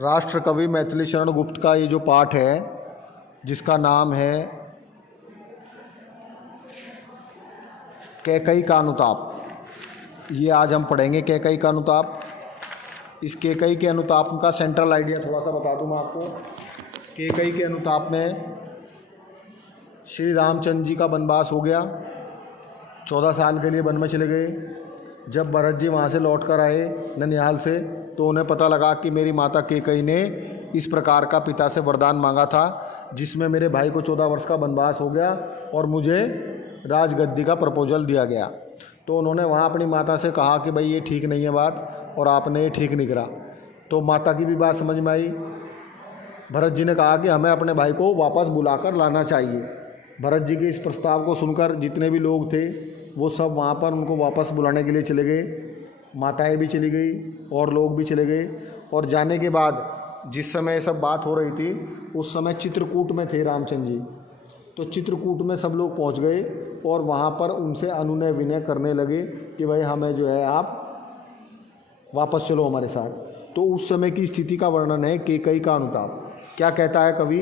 राष्ट्र कवि मैथिली शरण गुप्त का ये जो पाठ है जिसका नाम है कैकई का अनुताप, ये आज हम पढ़ेंगे कैकई का अनुताप। इस कैकई के अनुताप का सेंट्रल आइडिया थोड़ा सा बता दूं मैं आपको। कैकई के अनुताप में श्री रामचंद्र जी का वनवास हो गया, 14 साल के लिए वन में चले गए। जब भरत जी वहाँ से लौट कर आए ननिहाल से, तो उन्हें पता लगा कि मेरी माता कैकई ने इस प्रकार का पिता से वरदान मांगा था जिसमें मेरे भाई को 14 वर्ष का वनवास हो गया और मुझे राजगद्दी का प्रपोजल दिया गया। तो उन्होंने वहाँ अपनी माता से कहा कि भाई ये ठीक नहीं है बात और आपने ये ठीक नहीं करा। तो माता की भी बात समझ में आई। भरत जी ने कहा कि हमें अपने भाई को वापस बुलाकर लाना चाहिए। भरत जी के इस प्रस्ताव को सुनकर जितने भी लोग थे वो सब वहाँ पर उनको वापस बुलाने के लिए चले गए। माताएं भी चली गई और लोग भी चले गए। और जाने के बाद जिस समय ये सब बात हो रही थी उस समय चित्रकूट में थे रामचंद्र जी। तो चित्रकूट में सब लोग पहुँच गए और वहाँ पर उनसे अनुनय विनय करने लगे कि भाई हमें जो है आप वापस चलो हमारे साथ। तो उस समय की स्थिति का वर्णन है कैकई का अनुताप। क्या कहता है कवि?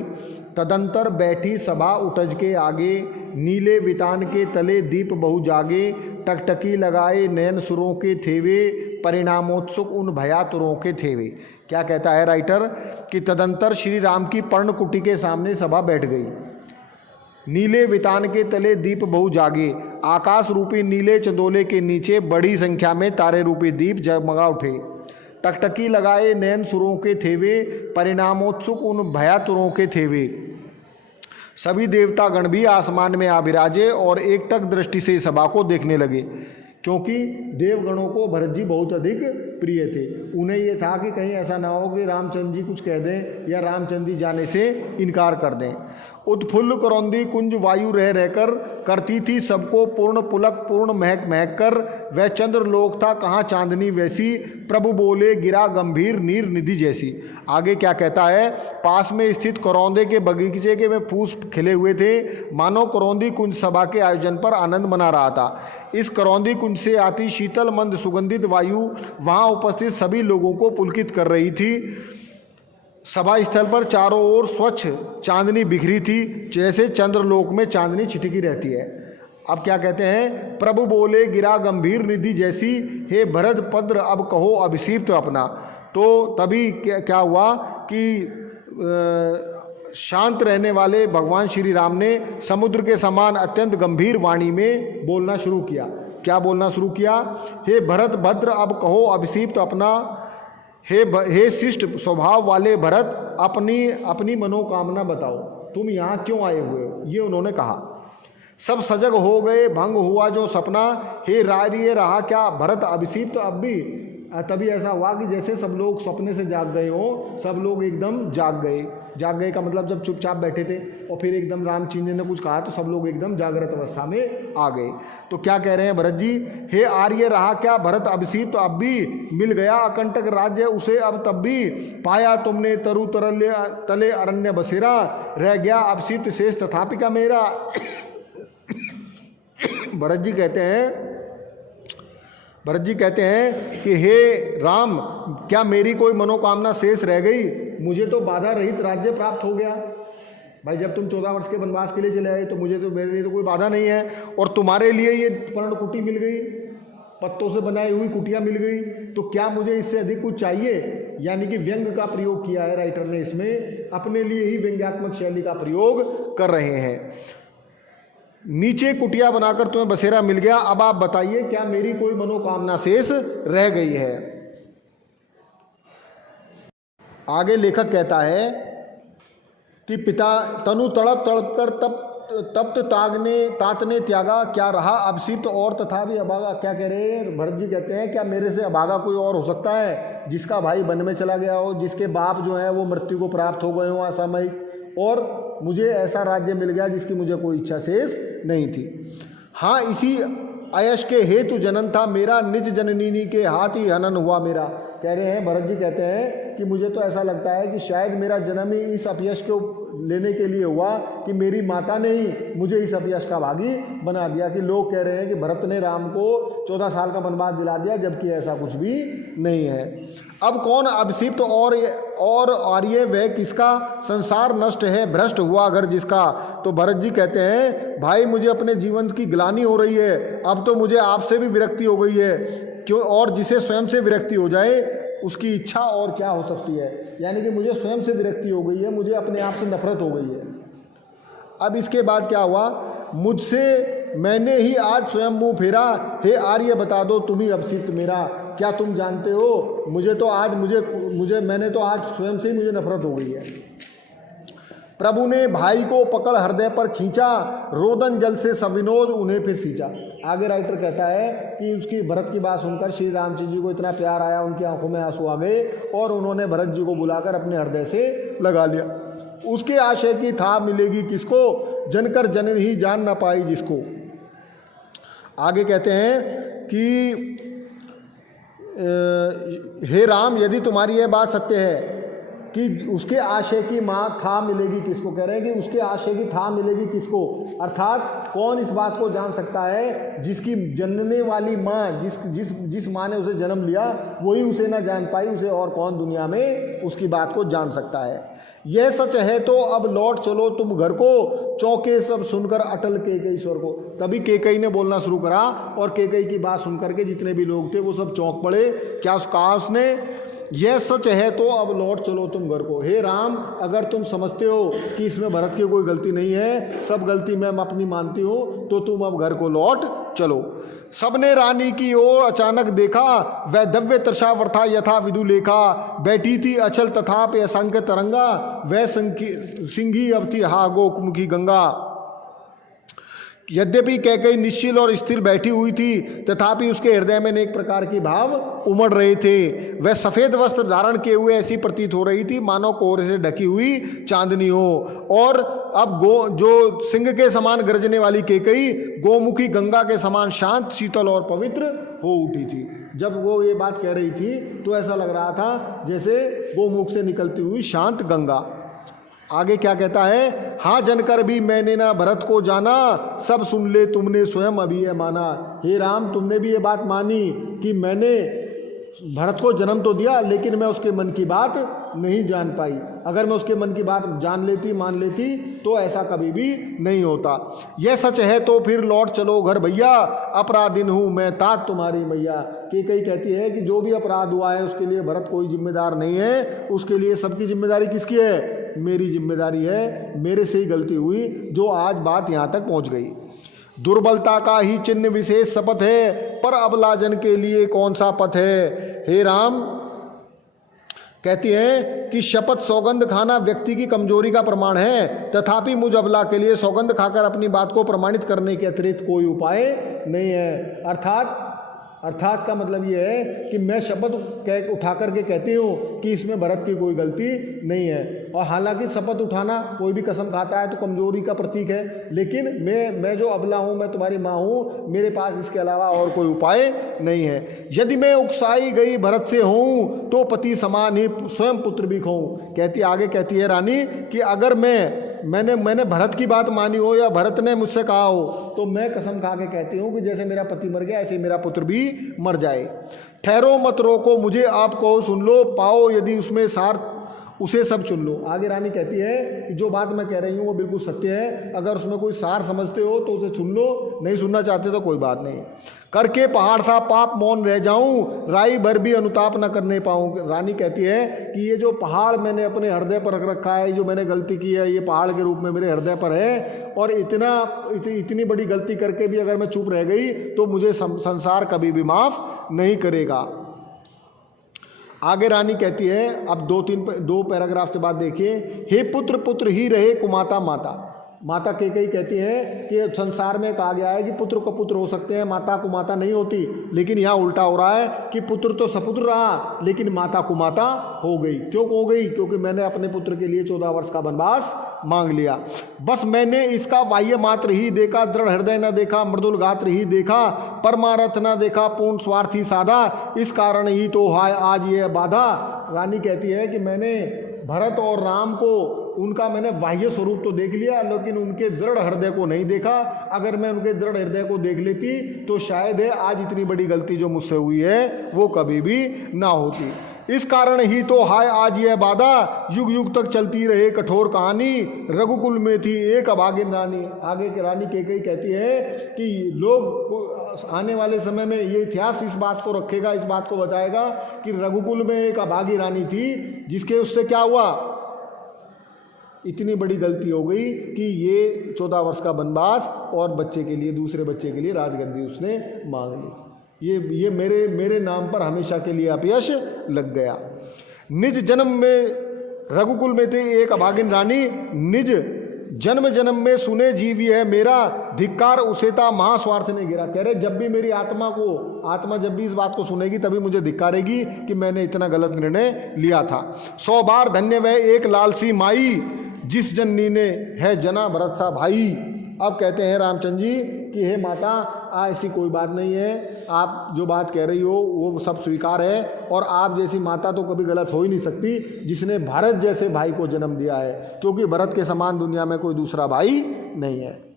तदंतर बैठी सभा उठज के आगे, नीले वितान के तले दीप बहु जागे, टकटकी लगाए नयन सुरों के थेवे, परिणामोत्सुक उन भयातुरों के थेवे। क्या कहता है राइटर कि तदंतर श्री राम की पर्णकुटी के सामने सभा बैठ गई। नीले वितान के तले दीप बहु जागे, आकाश रूपी नीले चंदोले के नीचे बड़ी संख्या में तारे रूपी दीप जगमगा उठे। टकटकी लगाए नयन सुरों के थेवे, परिणामोत्सुक उन भयातुरों के थेवे। सभी देवता गण भी आसमान में आ विराजे और एकटक दृष्टि से सभा को देखने लगे, क्योंकि देवगणों को भरत जी बहुत अधिक प्रिय थे। उन्हें ये था कि कहीं ऐसा ना हो कि रामचंद्र जी कुछ कह दें या रामचंद्र जी जाने से इनकार कर दें। उत्फुल्ल करौंदी कुंज वायु रह रहकर करती थी सबको पूर्ण पुलक पूर्ण महक महक कर, वह चंद्र लोक था कहाँ चांदनी वैसी, प्रभु बोले गिरा गंभीर नीर निधि जैसी। आगे क्या कहता है? पास में स्थित करौंदे के बगीचे के में फूस खिले हुए थे, मानो करौंदी कुंज सभा के आयोजन पर आनंद मना रहा था। इस करौंदी कुंज से आती शीतल मंद सुगंधित वायु वहाँ उपस्थित सभी लोगों को पुलकित कर रही थी। सभा स्थल पर चारों ओर स्वच्छ चांदनी बिखरी थी, जैसे चंद्रलोक में चांदनी छिटकी रहती है। अब क्या कहते हैं? प्रभु बोले गिरा गंभीर निधि जैसी, हे भरत पद्र अब कहो अभिषिक्त अपना। तो तभी क्या हुआ कि शांत रहने वाले भगवान श्री राम ने समुद्र के समान अत्यंत गंभीर वाणी में बोलना शुरू किया। क्या बोलना शुरू किया? हे भरत भद्र अब कहो अभिषिक्त अपना, हे शिष्ट स्वभाव वाले भरत अपनी मनोकामना बताओ, तुम यहाँ क्यों आए हुए हो? ये उन्होंने कहा। सब सजग हो गए भंग हुआ जो सपना, हे राय रहा क्या भरत अभिषिक्त अब भी। तभी ऐसा हुआ कि जैसे सब लोग सपने से जाग गए हो, सब लोग एकदम जाग गए। जाग गए का मतलब जब चुपचाप बैठे थे और फिर एकदम रामचंद्र जी ने कुछ कहा तो सब लोग एकदम जागृत अवस्था में आ गए। तो क्या कह रहे हैं भरत जी? हे आर्य रहा क्या भरत अभिषिक्त अब भी, मिल गया अकंटक राज्य उसे अब तब भी, पाया तुमने तरु तरल्य तले अरण्य बसेरा, रह गया अभिषिक्त शेष तथापि का मेरा। भरत जी कहते हैं कि हे राम, क्या मेरी कोई मनोकामना शेष रह गई? मुझे तो बाधा रहित राज्य प्राप्त हो गया। भाई जब तुम 14 वर्ष के वनवास के लिए चले आए तो मेरे लिए तो कोई बाधा नहीं है, और तुम्हारे लिए ये पर्णकुटी मिल गई, पत्तों से बनाई हुई कुटिया मिल गई, तो क्या मुझे इससे अधिक कुछ चाहिए? यानी कि व्यंग का प्रयोग किया है राइटर ने इसमें, अपने लिए ही व्यंग्यात्मक शैली का प्रयोग कर रहे हैं। नीचे कुटिया बनाकर तुम्हें बसेरा मिल गया, अब आप बताइए क्या मेरी कोई मनोकामना शेष रह गई है? आगे लेखक कहता है कि पिता तनु तड़प तड़प कर तप्त तातने त्यागा, क्या रहा अभिषिक्त और तथा भी अभागा। क्या कह रहे हैं भरत जी? कहते हैं क्या मेरे से अभागा कोई और हो सकता है, जिसका भाई वन में चला गया हो, जिसके बाप जो है वो मृत्यु को प्राप्त हो गए हो असामयिक, और मुझे ऐसा राज्य मिल गया जिसकी मुझे कोई इच्छा शेष नहीं थी। हाँ, इसी अयश के हेतु जनन था मेरा, निज जननीनी के हाथ ही हनन हुआ मेरा। कह रहे हैं, भरत जी कहते हैं कि मुझे तो ऐसा लगता है कि शायद मेरा जन्म ही इस अपयश को लेने के लिए हुआ कि मेरी माता ने ही मुझे इस अपयश का भागी बना दिया। कि लोग कह रहे हैं कि भरत ने राम को 14 साल का वनवास दिला दिया, जबकि ऐसा कुछ भी नहीं है। अब कौन अभिषिप्त और आर्य वह किसका, संसार नष्ट है भ्रष्ट हुआ अगर जिसका। तो भरत जी कहते हैं, भाई मुझे अपने जीवन की ग्लानि हो रही है, अब तो मुझे आपसे भी विरक्ति हो गई है। क्यों, और जिसे स्वयं से विरक्ति हो जाए उसकी इच्छा और क्या हो सकती है। यानी कि मुझे स्वयं से विरक्ति हो गई है, मुझे अपने आप से नफरत हो गई है। अब इसके बाद क्या हुआ, मुझसे मैंने ही आज स्वयं मुँह फेरा, हे आर्य बता दो तुम ही अभिषिप्त मेरा। क्या तुम जानते हो, मैंने तो आज स्वयं से ही मुझे नफरत हो गई है। प्रभु ने भाई को पकड़ हृदय पर खींचा, रोदन जल से सविनोद उन्हें फिर सींचा। आगे राइटर कहता है कि उसकी भरत की बात सुनकर श्री रामचंद्र जी को इतना प्यार आया, उनकी आंखों में आंसू आ गए और उन्होंने भरत जी को बुलाकर अपने हृदय से लगा लिया। उसके आशय की था मिलेगी किसको, जनकर जन ही जान ना पाई जिसको। आगे कहते हैं कि हे राम यदि तुम्हारी यह बात सत्य है कि उसके आशय की माँ था मिलेगी किसको, कह रहे हैं कि उसके आशय की था मिलेगी किसको, अर्थात कौन इस बात को जान सकता है, जिसकी जनने वाली माँ, जिस माँ ने उसे जन्म लिया वही उसे ना जान पाई, उसे और कौन दुनिया में उसकी बात को जान सकता है। यह सच है तो अब लौट चलो तुम घर को, चौके सब सुनकर अटल केकई स्वर को। तभी केकई ने बोलना शुरू करा और केकई की बात सुनकर के जितने भी लोग थे वो सब चौंक पड़े। क्या कहा उसने, यह सच है तो अब लौट चलो तुम घर को। हे राम अगर तुम समझते हो कि इसमें भरत की कोई गलती नहीं है, सब गलती मैं अपनी मानती हूँ, तो तुम अब घर को लौट चलो। सबने रानी की ओर अचानक देखा, वह दव्य तृषावर्था यथा विदु लेखा, बैठी थी अचल तथाप असंख्य तरंगा, वह सिंही अब थी हा गोमुखी गंगा। यद्यपि कैकेयी निश्चिल और स्थिर बैठी हुई थी, तथापि उसके हृदय में अनेक प्रकार के भाव उमड़ रहे थे। वह सफ़ेद वस्त्र धारण किए हुए ऐसी प्रतीत हो रही थी मानो कोहरे से ढकी हुई चांदनी हो। और अब जो सिंह के समान गरजने वाली कैकेयी गोमुखी गंगा के समान शांत, शीतल और पवित्र हो उठी थी। जब वो ये बात कह रही थी तो ऐसा लग रहा था जैसे गोमुख से निकलती हुई शांत गंगा। आगे क्या कहता है, हाँ जनकर भी मैंने ना भरत को जाना, सब सुन ले तुमने स्वयं अभी है माना। हे राम तुमने भी ये बात मानी कि मैंने भरत को जन्म तो दिया, लेकिन मैं उसके मन की बात नहीं जान पाई। अगर मैं उसके मन की बात जान लेती, मान लेती, तो ऐसा कभी भी नहीं होता। यह सच है तो फिर लौट चलो घर भैया, अपराधीन हूँ मैं तात तुम्हारी मैया। केकई कहती है कि जो भी अपराध हुआ है उसके लिए भरत कोई जिम्मेदार नहीं है, उसके लिए सबकी जिम्मेदारी किसकी है, मेरी जिम्मेदारी है, मेरे से ही गलती हुई जो आज बात यहाँ तक पहुँच गई। दुर्बलता का ही चिन्ह विशेष शपथ है, पर अबलाजन के लिए कौन सा पथ है। हे राम कहती हैं कि शपथ सौगंध खाना व्यक्ति की कमजोरी का प्रमाण है, तथापि मुझ अबला के लिए सौगंध खाकर अपनी बात को प्रमाणित करने के अतिरिक्त कोई उपाय नहीं है। अर्थात का मतलब ये है कि मैं शपथ उठा करके कहती हूँ कि इसमें भरत की कोई गलती नहीं है। और हालांकि शपथ उठाना, कोई भी कसम खाता है तो कमजोरी का प्रतीक है, लेकिन मैं जो अबला हूँ, मैं तुम्हारी माँ हूँ, मेरे पास इसके अलावा और कोई उपाय नहीं है। यदि मैं उकसाई गई भरत से हूँ तो पति समान ही स्वयं पुत्र भी खोऊँ। आगे कहती है रानी कि अगर मैंने भरत की बात मानी हो या भरत ने मुझसे कहा हो, तो मैं कसम खा के कहती हूँ कि जैसे मेरा पति मर गया ऐसे ही मेरा पुत्र भी मर जाए। ठहरो मत रोको मुझे, आप कहो सुन लो, पाओ यदि उसमें सार उसे सब चुन लो। आगे रानी कहती है कि जो बात मैं कह रही हूँ वो बिल्कुल सत्य है, अगर उसमें कोई सार समझते हो तो उसे सुन लो, नहीं सुनना चाहते तो कोई बात नहीं। करके पहाड़ सा पाप मौन रह जाऊं, राई भर भी अनुताप न करने पाऊं। रानी कहती है कि ये जो पहाड़ मैंने अपने हृदय पर रख रखा है, जो मैंने गलती की है, ये पहाड़ के रूप में मेरे हृदय पर है, और इतनी बड़ी गलती करके भी अगर मैं चुप रह गई तो मुझे संसार कभी भी माफ़ नहीं करेगा। आगे रानी कहती है, अब दो पैराग्राफ के बाद देखिए, हे पुत्र पुत्र ही रहे कुमाता माता। माता कैकेयी कहती हैं कि संसार में कहा गया है कि पुत्र को पुत्र हो सकते हैं, माता को माता नहीं होती, लेकिन यहाँ उल्टा हो रहा है कि पुत्र तो सपुत्र रहा लेकिन माता को माता हो गई। क्यों हो गई? क्योंकि मैंने अपने पुत्र के लिए 14 वर्ष का वनवास मांग लिया। बस मैंने इसका बाह्य मात्र ही देखा, दृढ़ हृदय न देखा, मृदुल गात्र ही देखा, परमारथ न देखा, पूर्ण स्वार्थी साधा, इस कारण ही तो है आज ये बाधा। रानी कहती है कि मैंने भरत और राम को उनका मैंने बाह्य स्वरूप तो देख लिया, लेकिन उनके दृढ़ हृदय को नहीं देखा। अगर मैं उनके दृढ़ हृदय को देख लेती तो शायद है आज इतनी बड़ी गलती जो मुझसे हुई है वो कभी भी ना होती। इस कारण ही तो हाय आज यह बाधा, युग युग तक चलती रहे कठोर कहानी, रघुकुल में थी एक अभागिन रानी। आगे की रानी कैकेयी कहती है कि लोग आने वाले समय में ये इतिहास इस बात को रखेगा, इस बात को बताएगा कि रघुकुल में एक अभागी रानी थी जिसके उससे क्या हुआ, इतनी बड़ी गलती हो गई कि ये 14 वर्ष का वनवास और बच्चे के लिए, दूसरे बच्चे के लिए राजगद्दी उसने मांग ली। ये मेरे नाम पर हमेशा के लिए अपयश लग गया। निज जन्म में रघुकुल में थे एक अभागिन रानी, निज जन्म जन्म में सुने जीव है मेरा, धिक्कार उसेता महास्वार्थ ने गिरा। कह रहे जब भी मेरी आत्मा जब भी इस बात को सुनेगी तभी मुझे धिक्कारेगी कि मैंने इतना गलत निर्णय लिया था। 100 बार धन्य वह एक लालसी माई, जिस जननी ने है जना भरत सा भाई। अब कहते हैं रामचंद्र जी कि हे माता ऐसी कोई बात नहीं है, आप जो बात कह रही हो वो सब स्वीकार है, और आप जैसी माता तो कभी गलत हो ही नहीं सकती जिसने भरत जैसे भाई को जन्म दिया है, क्योंकि भरत के समान दुनिया में कोई दूसरा भाई नहीं है।